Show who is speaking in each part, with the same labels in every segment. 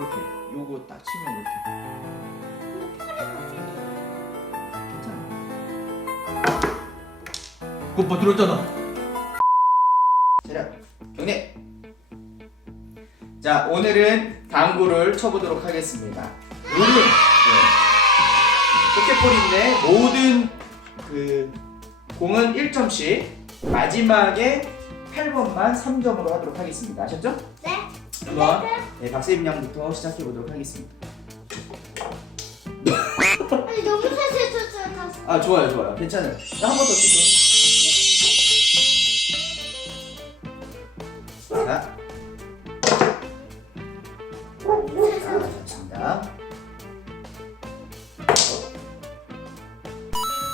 Speaker 1: 이렇게 요거 딱 치면 이렇게. 괜찮아 그거 봐 들었잖아.
Speaker 2: 차렷. 경례. 자 오늘은 당구를 쳐보도록 하겠습니다. 모든 네. 포켓볼 있네 모든 그 공은 1점씩 마지막에 8번만 3점으로 하도록 하겠습니다. 아셨죠?
Speaker 3: 네.
Speaker 2: 한번 네, 박세임 양부터 시작해 보도록 하겠습니다.
Speaker 3: 아니 너무 사실 쳤어요 다시.
Speaker 2: 아 좋아요 좋아요. 괜찮아요. 한 번 더 치세요. 자. 자,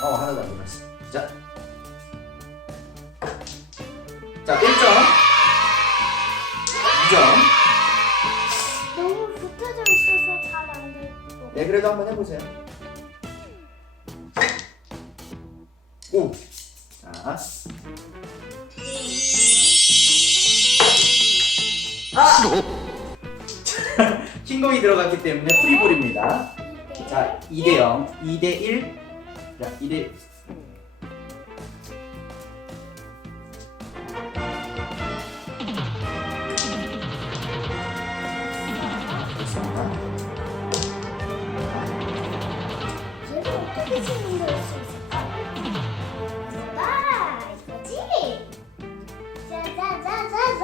Speaker 2: 어 하나도 안 들어갔어 자. 자, 1점. 2점 네 그래도 한번 해보세요 오! 자 아! 킹공이 들어갔기 때문에 프리볼입니다 자 2대 0 2대 1 자 2대
Speaker 3: 얘를 어떻게 치는 걸수 있을까? 봐 이거지. 짜자자자자.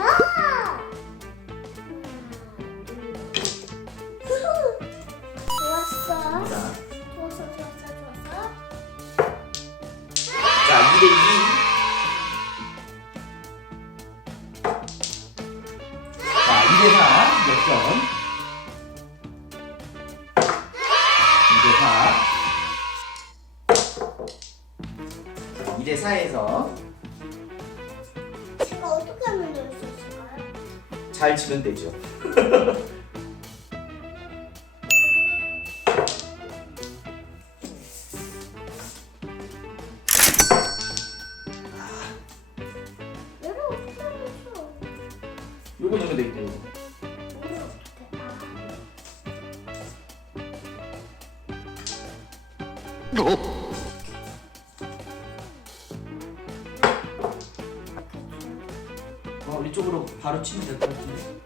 Speaker 3: 좋았어.
Speaker 2: 자,
Speaker 3: 좋았어 좋았어 좋았어.
Speaker 2: 자 2대 2 자 2대 4 역전 2대 4 대4에서
Speaker 3: 제가 어떻게 하면 열수 있을까요?
Speaker 2: 잘 치면 되죠
Speaker 3: 얘를 어떻게 하면 쳐?
Speaker 2: 요거 요거
Speaker 3: 얘를 어떻게?
Speaker 2: 어 이쪽으로 바로 치면 될 것 같은데.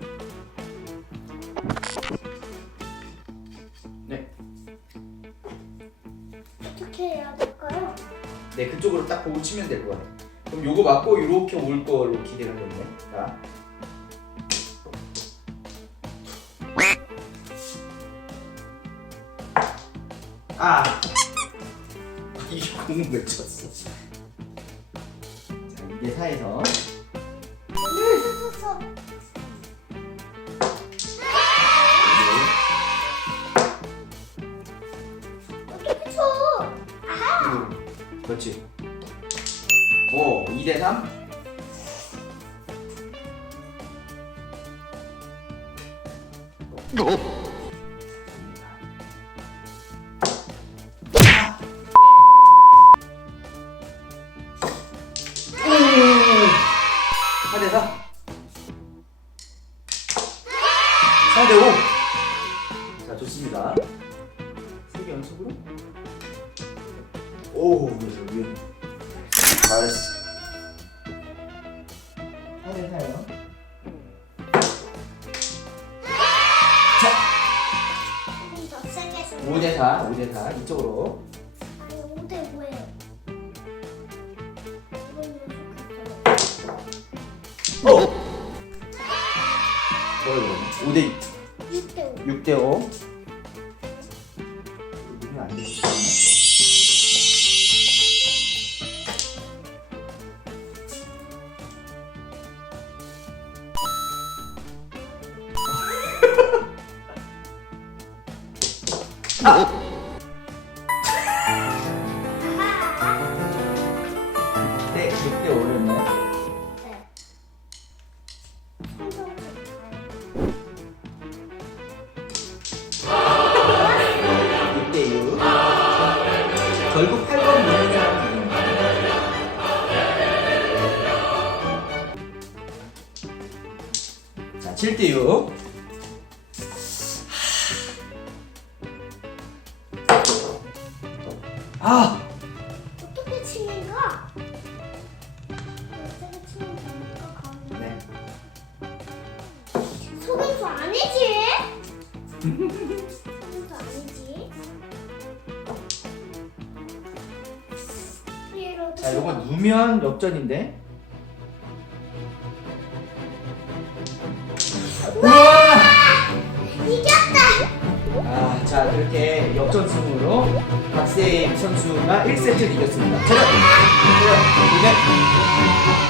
Speaker 2: 네,
Speaker 3: 어떻게 해야 될까요?
Speaker 2: 네 그쪽으로 딱 보고 치면 될것 같아요. 그럼 요거 맞고 이렇게 올 걸로 기대를 하겠네. 자. 아! 이게 공을 왜 쳤어? 자 2대 4에서
Speaker 3: 아하!
Speaker 2: 그렇지. 오, 2대 3. 오! 4대 4. 4대 5. 자, 좋습니다. 3개 연속으로? 오, 위험. 잘했어. 하늘 사요.
Speaker 3: 조금 더 세게 쳐.
Speaker 2: 5대 4, 5대 4 이쪽으로.
Speaker 3: 5대 6대 5.
Speaker 2: 6대 5. 이게 안 되지. 네, 6대 5였네.
Speaker 3: 네.
Speaker 2: 결국 8번 문제가 자, 7대 6. 아! 어떻게 치는 거야?
Speaker 3: 어떻게 치는 거야? 네. 속에서 안 해지? 자, 요거 누면 역전인데. 우와!
Speaker 2: 이겼다.
Speaker 3: 아, 자, 그렇게 역전승으로 박세임 선수가 1세트를 이겼습니다. 차렷! 차렷! 그러